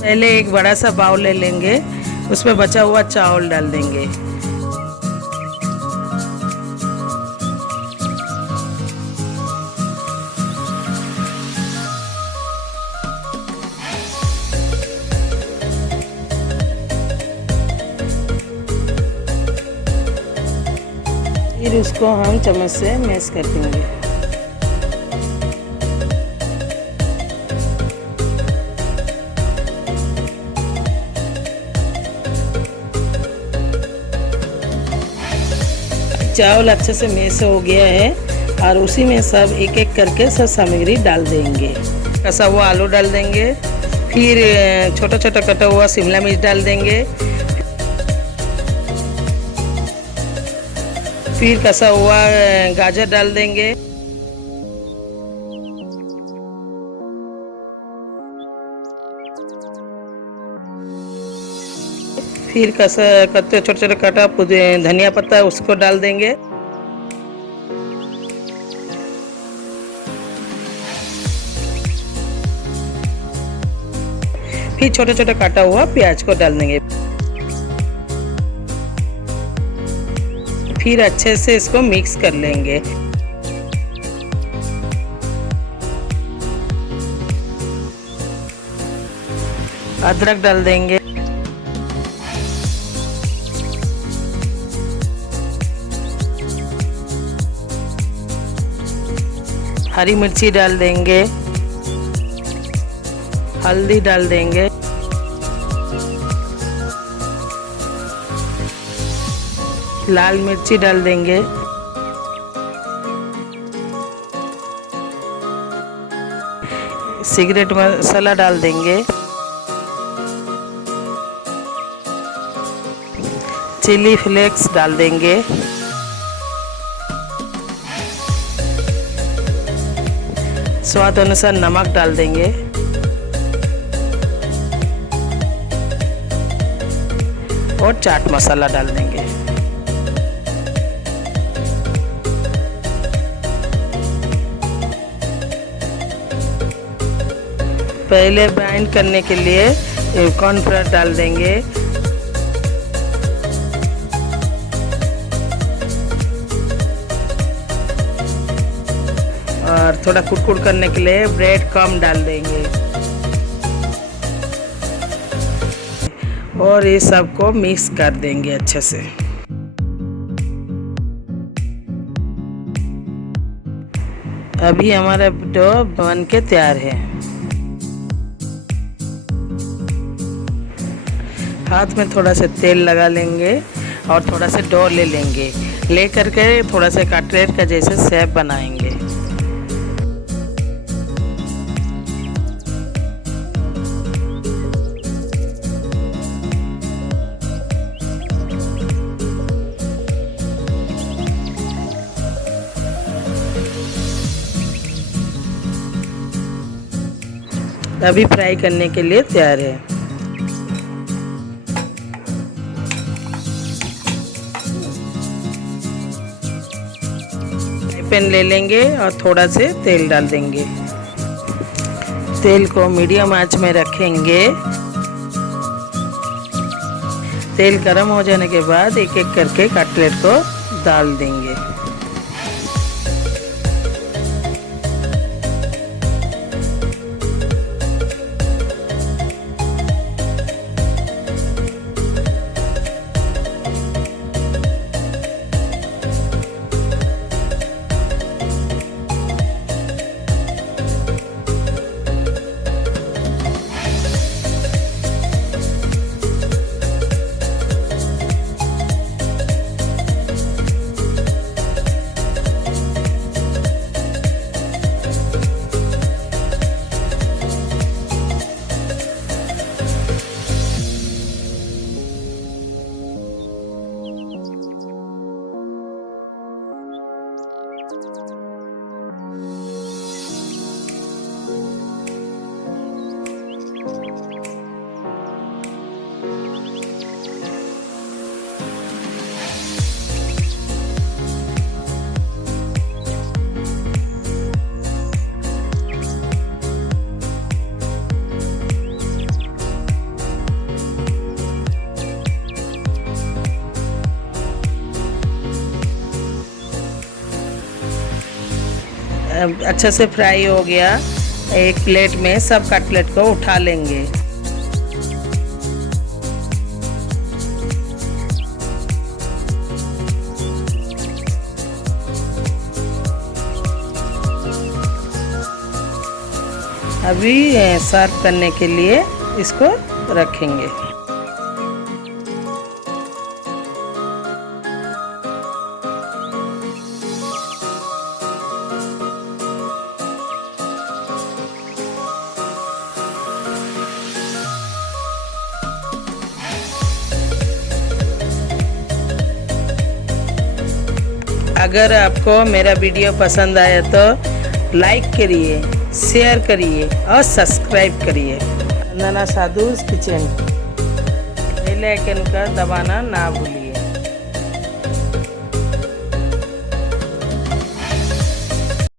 पहले एक बड़ा सा बाउल ले लेंगे, उसमें बचा हुआ चावल डाल देंगे। फिर उसको हम चम्मच से मैश कर देंगे। चावल अच्छे से मैश हो गया है और उसी में सब एक एक करके सब सामग्री डाल देंगे। कसा हुआ आलू डाल देंगे, फिर छोटा छोटा कटा हुआ शिमला मिर्च डाल देंगे, फिर कसा हुआ गाजर डाल देंगे, फिर छोटे छोटे कटा धनिया पत्ता उसको डाल देंगे, फिर छोटे छोटे काटा हुआ प्याज को डाल देंगे। फिर अच्छे से इसको मिक्स कर लेंगे। अदरक डाल देंगे, हरी मिर्ची डाल देंगे, हल्दी डाल देंगे, लाल मिर्ची डाल देंगे, ग्रेटेड मसाला डाल देंगे, चिली फ्लेक्स डाल देंगे, स्वाद अनुसार नमक डाल देंगे और चाट मसाला डाल देंगे। पहले बाइंड करने के लिए कॉर्नफ्लोर डाल देंगे, और थोड़ा कुरकुर करने के लिए ब्रेड क्रम्ब डाल देंगे और ये सबको मिक्स कर देंगे अच्छे से। अभी हमारा डो बन के तैयार है। हाथ में थोड़ा सा तेल लगा लेंगे और थोड़ा सा डो ले लेंगे, ले करके थोड़ा सा कटलेट का जैसे शेप बनाएंगे। अभी फ्राई करने के लिए तैयार है। पैन ले लेंगे और थोड़ा से तेल डाल देंगे। तेल को मीडियम आंच में रखेंगे। तेल गर्म हो जाने के बाद एक एक करके कटलेट को डाल देंगे। अच्छे से फ्राई हो गया। एक प्लेट में सब कटलेट को उठा लेंगे। अभी सर्व करने के लिए इसको रखेंगे। अगर आपको मेरा वीडियो पसंद आया तो लाइक करिए, शेयर करिए और सब्सक्राइब करिए। वंदना साधु किचन बेल आइकन का दबाना ना भूलिए।